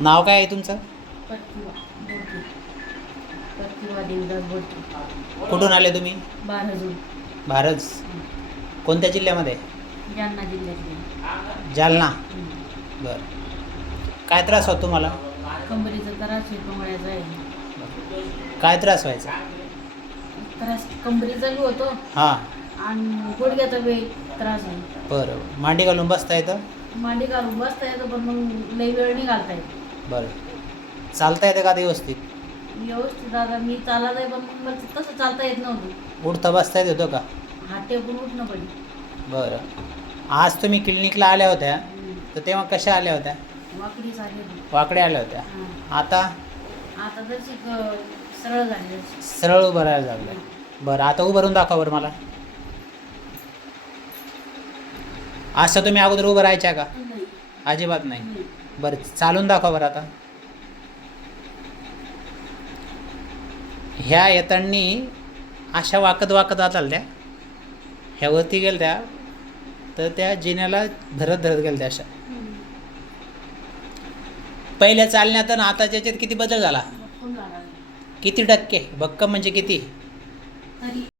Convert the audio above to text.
नाव काय आहे तुमचं? प्रतिभा बोडके. प्रतिभा देवदास बोडके. कुठून आले तुम्ही? बारजून. भारत. कोणत्या जिल्ह्यामध्ये? जालना जिल्ह्यातले. जालना. बरं. काय त्रास होतो तुम्हाला? कंबरीचा त्रास आहे, कमळ्याचा आहे. काय त्रास व्हायचा? त्रास कंबरीचा बी होतो हां. आणि गुडघ्याचा बी त्रास आहे. बरं. मांडी घालून बसता येतं? मांडी घालून बसता येतं पण मग लई वेळ नाही घालता येत. बरं. चालता येतं का व्यवस्थित? व्यवस्थित आता मी चालत आहे पण मग मला तसं चालता येत नव्हतं. उठता बसता येत होतं का? हात टेकून उठणं पडली. बरं. आज तुम्ही क्लिनिकला आल्या होत्या तर तेव्हा कशा आल्या होत्या? वाकडी झाली होती. वाकड्या आल्या होत्या. हां. आता आता तशी सरळ झाली. सरळ उभं राहायला लागलं. बरं. आता उभं राहून दाखवा बरं मला. असं तुम्ही अगोदर उभं राहायच्या का? नाही. अजिबात नाही. बरं. चालून दाखवा बरं आता. ह्या येतांनी अशा वाकत वाकत आताल त्या ह्यावरती गेल्या त्या तर त्या जिन्याला धरत धरत गेल्या त्या अशा. पहिल्या चालण्यात आणि आताच्या याच्यात किती बदल झाला? कोण झाला किती टक्के? भक्कम म्हणजे किती? तरी